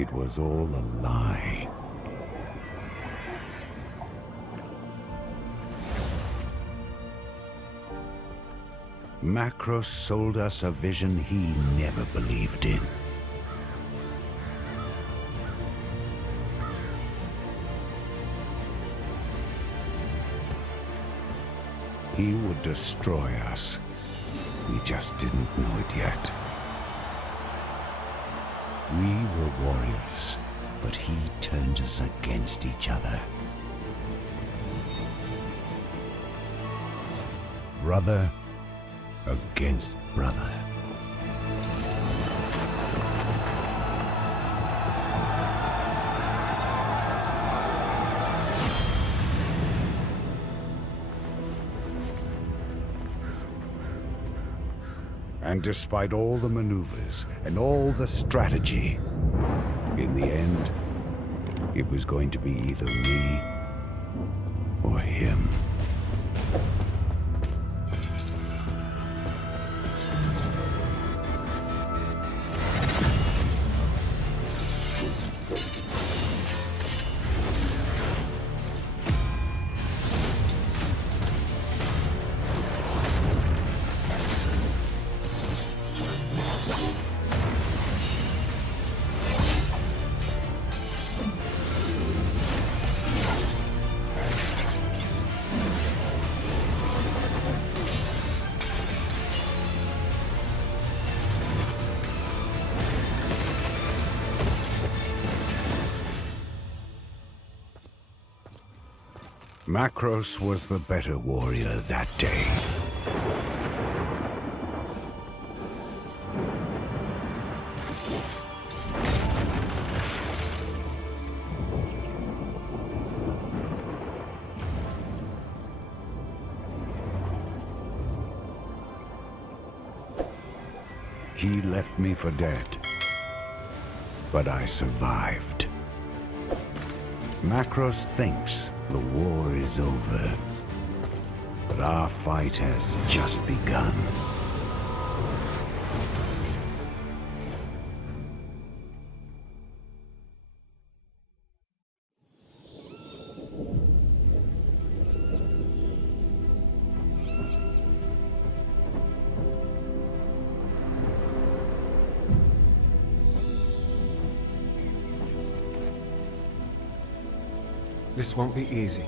It was all a lie. Macros sold us a vision he never believed in. He would destroy us. We just didn't know it yet. We were warriors, but he turned us against each other. Brother against brother. And despite all the maneuvers and all the strategy, in the end, it was going to be either me or him. Macros was the better warrior that day. He left me for dead, but I survived. Macros thinks the war is over, but our fight has just begun. This won't be easy.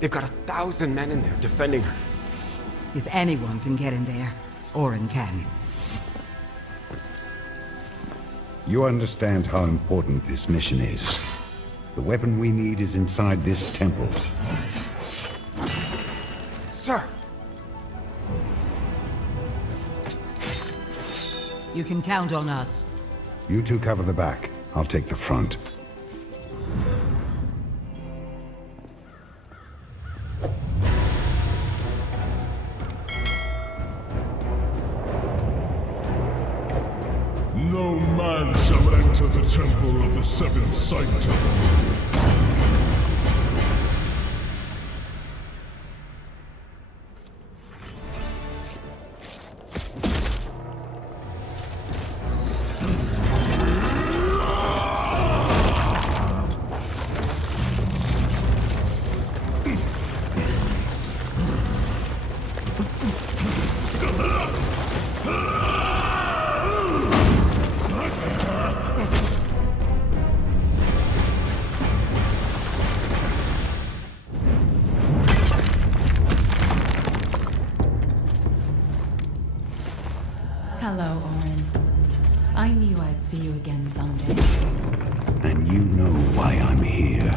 They've got 1,000 men in there defending her. If anyone can get in there, Orin can. You understand how important this mission is. The weapon we need is inside this temple. Sir! You can count on us. You two cover the back. I'll take the front. No man shall enter the temple of the seventh sanctum. Hello, Orin. I knew I'd see you again someday. And you know why I'm here.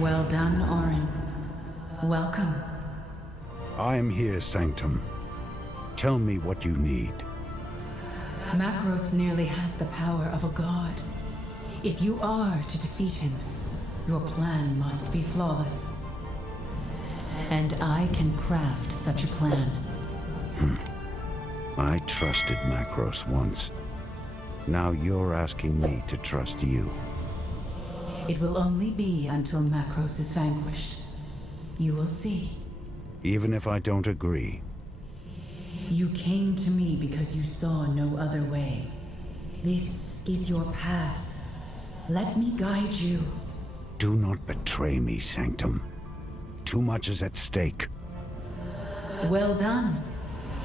Well done, Orin. Welcome. I am here, Sanctum. Tell me what you need. Macros nearly has the power of a god. If you are to defeat him, your plan must be flawless. And I can craft such a plan. I trusted Macros once. Now you're asking me to trust you. It will only be until Macros is vanquished. You will see. Even if I don't agree. You came to me because you saw no other way. This is your path. Let me guide you. Do not betray me, Sanctum. Too much is at stake. Well done.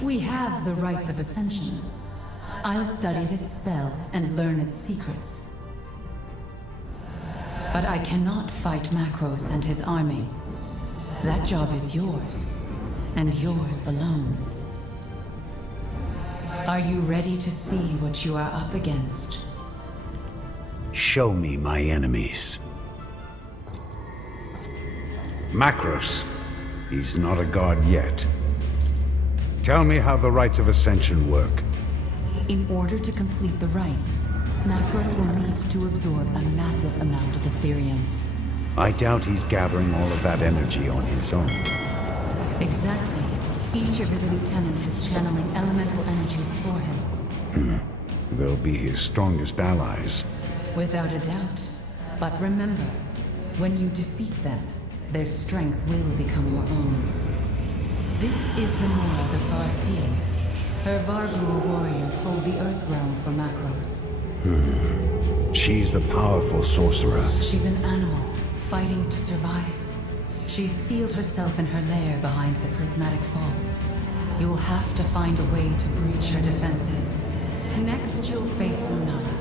We have the rites of ascension. I'll study this spell and learn its secrets. But I cannot fight Macros and his army. That job is yours, and yours alone. Are you ready to see what you are up against? Show me my enemies. Macros. He's not a god yet. Tell me how the rites of ascension work. In order to complete the rites, Macros will need to absorb a massive amount of Ethereum. I doubt he's gathering all of that energy on his own. Exactly. Each of his lieutenants is channeling elemental energies for him. They'll be his strongest allies. Without a doubt. But remember, when you defeat them, their strength will become your own. This is Zamora the Farseeing. Her Vargul warriors hold the Earth Realm for Macros. She's the powerful sorcerer. She's an animal, fighting to survive. She's sealed herself in her lair behind the Prismatic Falls. You'll have to find a way to breach her defenses. Next, you'll face Lunara.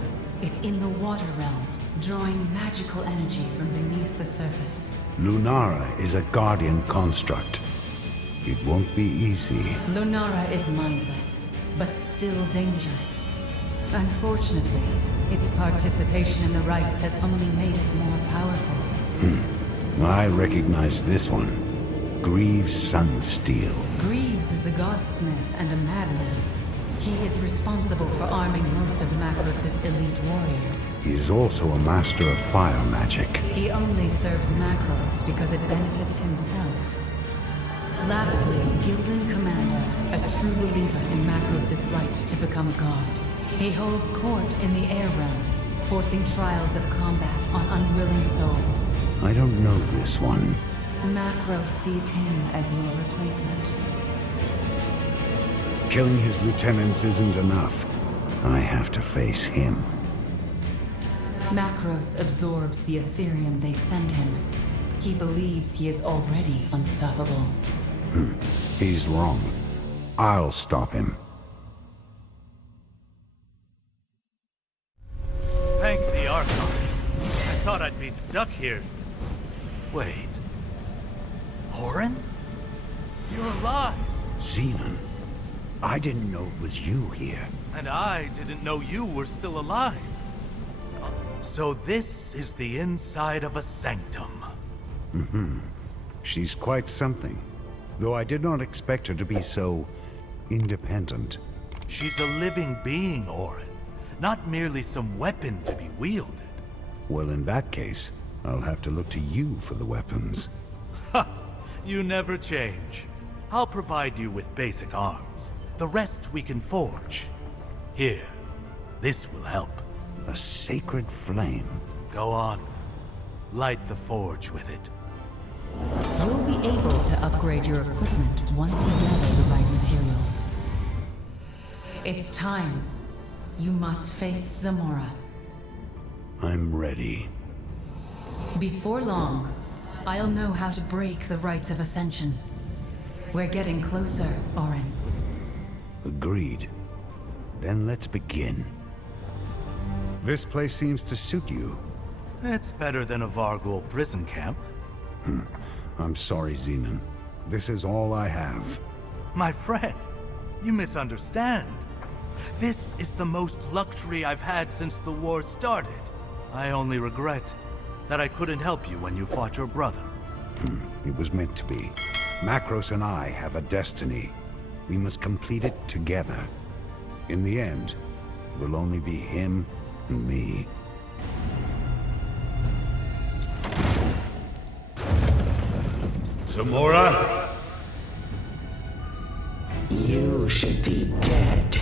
It's in the Water Realm, drawing magical energy from beneath the surface. Lunara is a guardian construct. It won't be easy. Lunara is mindless, but still dangerous. Unfortunately, its participation in the rites has only made it more powerful. I recognize this one. Greaves Sunsteel. Greaves is a godsmith and a madman. He is responsible for arming most of Macros' elite warriors. He is also a master of fire magic. He only serves Macros because it benefits himself. Lastly, Gildan Commander, a true believer in Macros' right to become a god. He holds court in the air realm, forcing trials of combat on unwilling souls. I don't know this one. Macros sees him as your replacement. Killing his lieutenants isn't enough. I have to face him. Macros absorbs the Ethereum they send him. He believes he is already unstoppable. He's wrong. I'll stop him. Thank the Archons. I thought I'd be stuck here. Wait. Orin? You're alive. Xenon, I didn't know it was you here. And I didn't know you were still alive. So this is the inside of a sanctum. She's quite something. Though I did not expect her to be so independent. She's a living being, Orin. Not merely some weapon to be wielded. Well, in that case, I'll have to look to you for the weapons. Ha! You never change. I'll provide you with basic arms. The rest we can forge. Here, this will help. A sacred flame. Go on. Light the forge with it. You'll be able to upgrade your equipment once we gather the right materials. It's time. You must face Zamora. I'm ready. Before long, I'll know how to break the rites of ascension. We're getting closer, Orin. Agreed. Then let's begin. This place seems to suit you. It's better than a Vargul prison camp. I'm sorry, Xenon. This is all I have. My friend, you misunderstand. This is the most luxury I've had since the war started. I only regret that I couldn't help you when you fought your brother. It was meant to be. Macros and I have a destiny. We must complete it together. In the end, it will only be him and me. Zamora? You should be dead.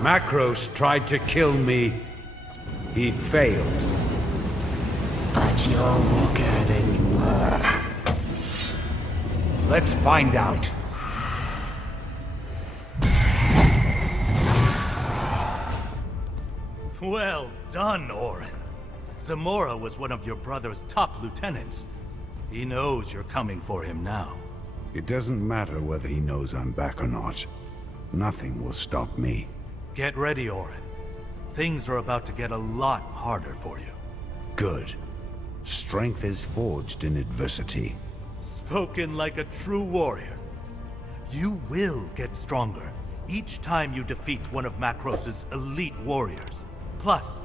Macros tried to kill me. He failed. But you're weaker than you were. Let's find out. Well done, Orin. Zamora was one of your brother's top lieutenants. He knows you're coming for him now. It doesn't matter whether he knows I'm back or not. Nothing will stop me. Get ready, Orin. Things are about to get a lot harder for you. Good. Strength is forged in adversity. Spoken like a true warrior. You will get stronger each time you defeat one of Macros's elite warriors. Plus,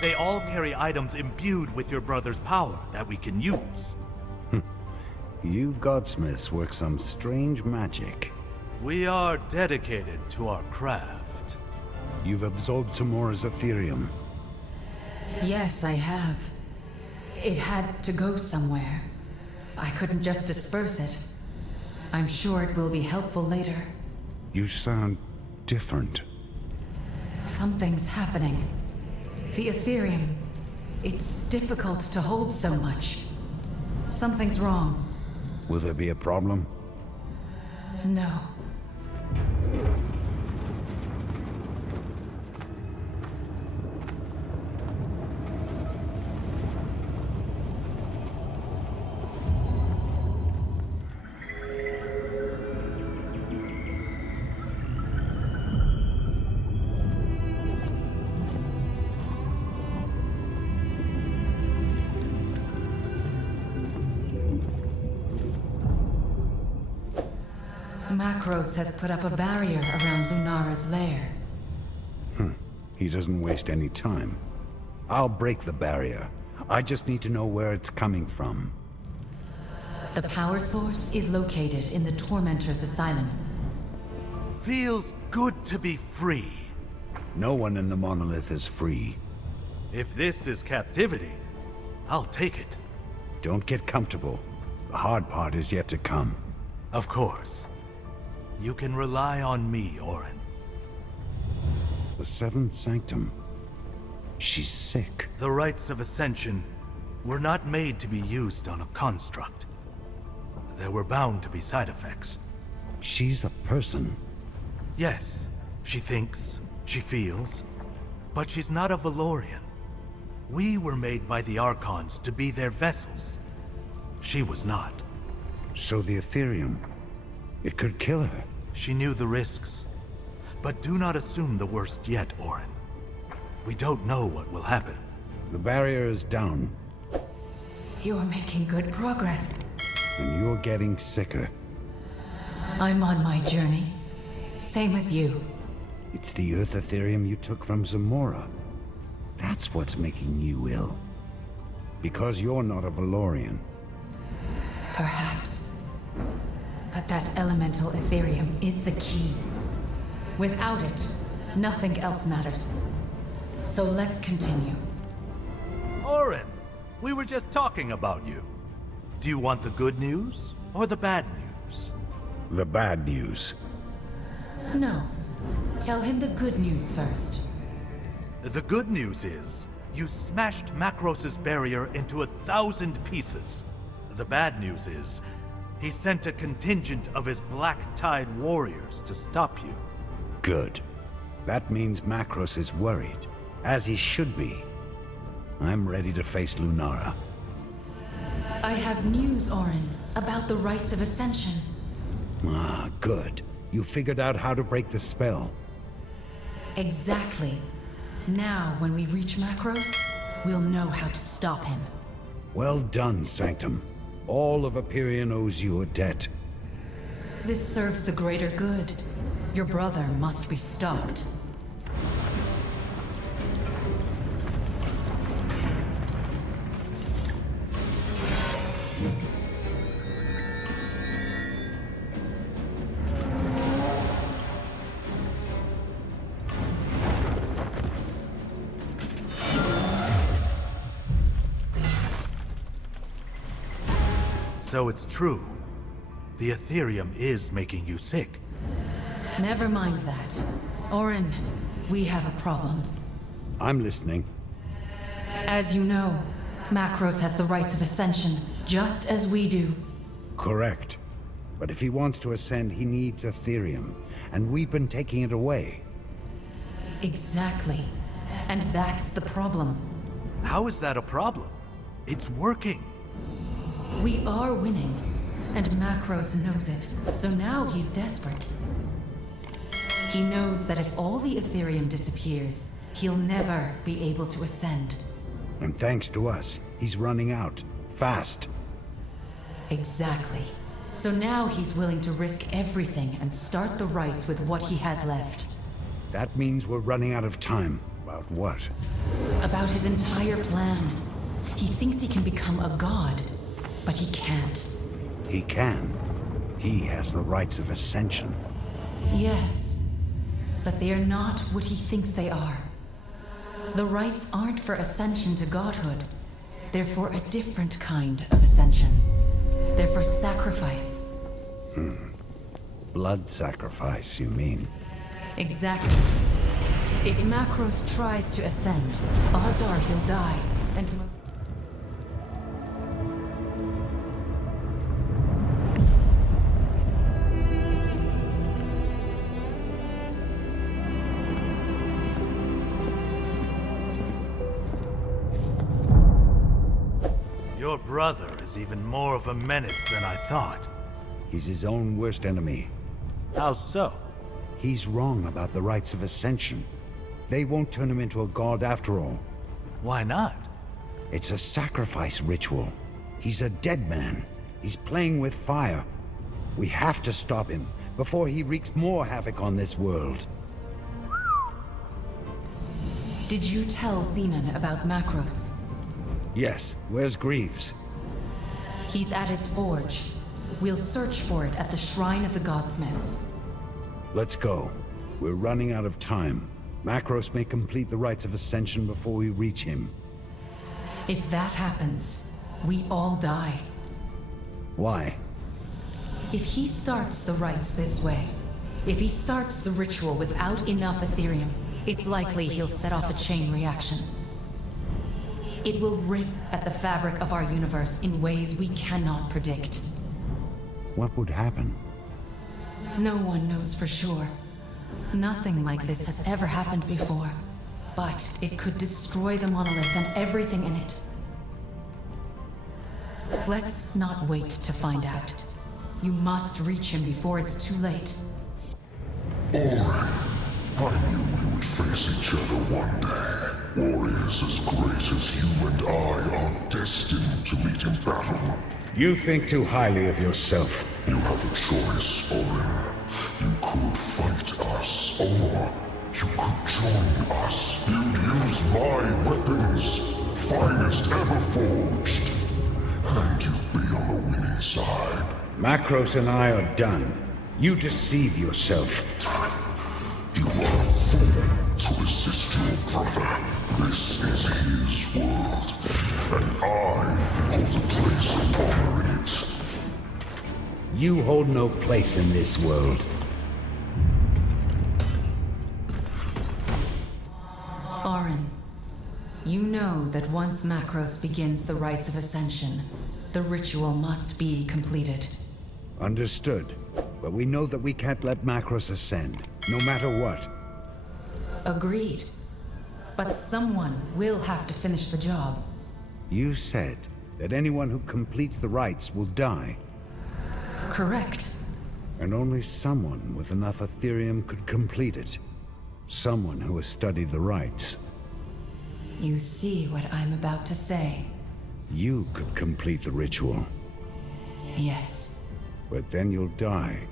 they all carry items imbued with your brother's power that we can use. You godsmiths work some strange magic. We are dedicated to our craft. You've absorbed Zamora's Ethereum. Yes, I have. It had to go somewhere. I couldn't just disperse it. I'm sure it will be helpful later. You sound different. Something's happening. The Ethereum. It's difficult to hold so much. Something's wrong. Will there be a problem? No. Macros has put up a barrier around Lunara's lair. He doesn't waste any time. I'll break the barrier. I just need to know where it's coming from. The power source is located in the Tormentor's asylum. Feels good to be free. No one in the monolith is free. If this is captivity, I'll take it. Don't get comfortable. The hard part is yet to come. Of course. You can rely on me, Orin. The Seventh Sanctum. She's sick. The rites of Ascension were not made to be used on a construct. There were bound to be side effects. She's a person. Yes, she thinks, she feels, but she's not a Valorian. We were made by the Archons to be their vessels. She was not. So the Ethereum, it could kill her. She knew the risks. But do not assume the worst yet, Orin. We don't know what will happen. The barrier is down, You're making good progress. and you're getting sicker. I'm on my journey. Same as you. It's the Earth Ethereum you took from Zamora. That's what's making you ill. Because you're not a Valorian. Perhaps. But that elemental Ethereum is the key. Without it, nothing else matters. So let's continue. Orin, we were just talking about you. Do you want the good news or the bad news? The bad news. No. Tell him the good news first. The good news is, you smashed Macros's barrier into 1,000 pieces. The bad news is, he sent a contingent of his Black Tide warriors to stop you. Good. That means Macros is worried, as he should be. I'm ready to face Lunara. I have news, Orin, about the rites of Ascension. Ah, good. You figured out how to break the spell. Exactly. Now, when we reach Macros, we'll know how to stop him. Well done, Sanctum. All of Hyperion owes you a debt. This serves the greater good. Your brother must be stopped. So it's true. The Ethereum is making you sick. Never mind that. Orin, we have a problem. I'm listening. As you know, Macros has the rights of ascension, just as we do. Correct. But if he wants to ascend, he needs Ethereum, and we've been taking it away. Exactly. And that's the problem. How is that a problem? It's working. We are winning, and Macros knows it, so now he's desperate. He knows that if all the Ethereum disappears, he'll never be able to ascend. And thanks to us, he's running out. Fast. Exactly. So now he's willing to risk everything and start the rites with what he has left. That means we're running out of time. About what? About his entire plan. He thinks he can become a god, but he can't. He can. He has the rights of ascension. Yes, but they are not what he thinks they are. The rites aren't for ascension to godhood. They're for a different kind of ascension. They're for sacrifice. Blood sacrifice, you mean? Exactly. If Macros tries to ascend, odds are he'll die, and most... Your brother is even more of a menace than I thought. He's his own worst enemy. How so? He's wrong about the rites of ascension. They won't turn him into a god after all. Why not? It's a sacrifice ritual. He's a dead man. He's playing with fire. We have to stop him before he wreaks more havoc on this world. Did you tell Xenon about Macros? Yes, where's Greaves? He's at his forge. We'll search for it at the Shrine of the Godsmiths. Let's go. We're running out of time. Macros may complete the rites of ascension before we reach him. If that happens, we all die. Why? If he starts the rites this way, if he starts the ritual without enough Ethereum, it's likely he'll set off a chain reaction. It will rip at the fabric of our universe in ways we cannot predict. What would happen? No one knows for sure. Nothing like this has ever happened before. But it could destroy the monolith and everything in it. Let's not wait to find out. You must reach him before it's too late. Orin, I knew we would face each other one day. Warriors as great as you and I are destined to meet in battle. You think too highly of yourself. You have a choice, Orin. You could fight us, or you could join us. You'd use my weapons, finest ever forged, and you'd be on the winning side. Macros and I are done. You deceive yourself. You are a fool to resist your brother. This is his world, and I hold a place of honor in it. You hold no place in this world. Orin, you know that once Macros begins the rites of ascension, the ritual must be completed. Understood. But we know that we can't let Macros ascend, no matter what. Agreed. But someone will have to finish the job. You said that anyone who completes the rites will die. Correct. And only someone with enough Ethereum could complete it. Someone who has studied the rites. You see what I'm about to say. You could complete the ritual, Yes. but then you'll die.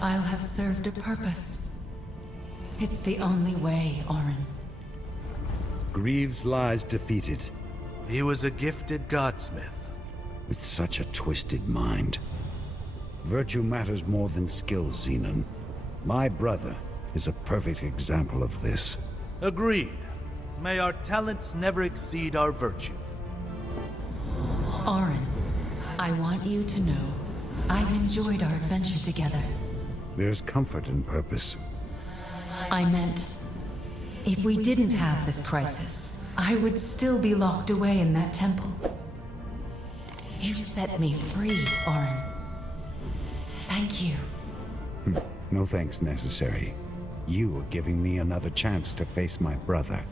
I'll have served a purpose. It's the only way, Orin. Greaves lies defeated, He was a gifted godsmith. with such a twisted mind. Virtue matters more than skill, Xenon. My brother is a perfect example of this. Agreed. May our talents never exceed our virtue. Orin, I want you to know, I've enjoyed our adventure together. There's comfort in purpose. I meant, if we didn't have this crisis, I would still be locked away in that temple. You set me free, Orin. Thank you. No thanks necessary. You are giving me another chance to face my brother.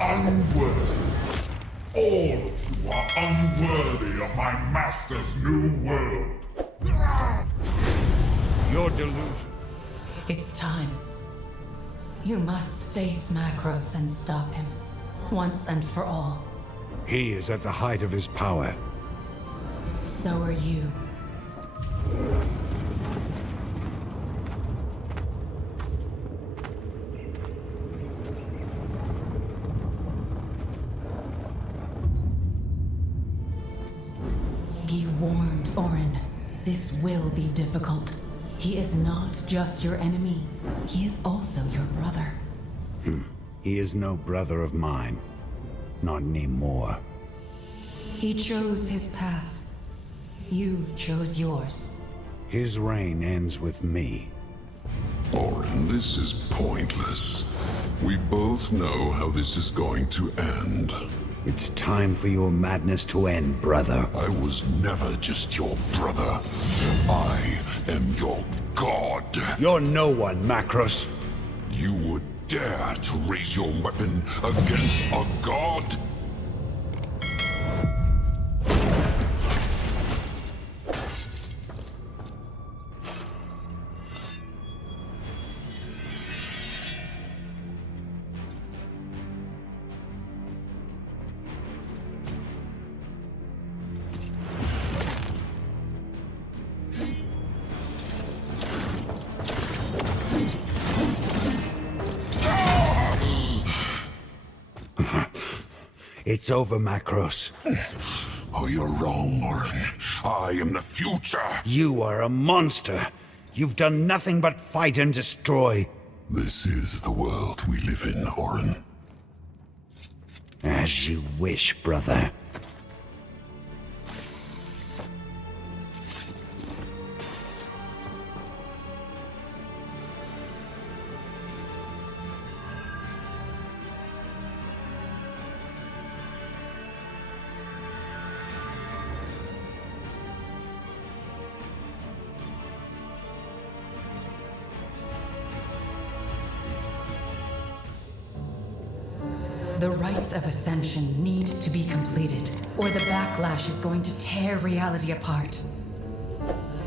Unworthy. All of you are unworthy of my master's new world. Your delusion. It's time. You must face Macros and stop him, once and for all. He is at the height of his power. So are you. Be warned, Orin. This will be difficult. He is not just your enemy. He is also your brother. He is no brother of mine. Not anymore. He chose his path. You chose yours. His reign ends with me. Orin, this is pointless. We both know how this is going to end. It's time for your madness to end, brother. I was never just your brother. I am your god. You're no one, Macros. You would dare to raise your weapon against a god? It's over, Macros. Oh, you're wrong, Orin. I am the future. You are a monster. You've done nothing but fight and destroy. This is the world we live in, Orin. As you wish, brother. The rites of ascension need to be completed, or the backlash is going to tear reality apart.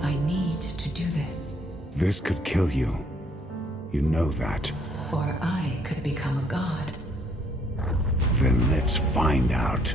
I need to do this. This could kill you. You know that. Or I could become a god. Then let's find out.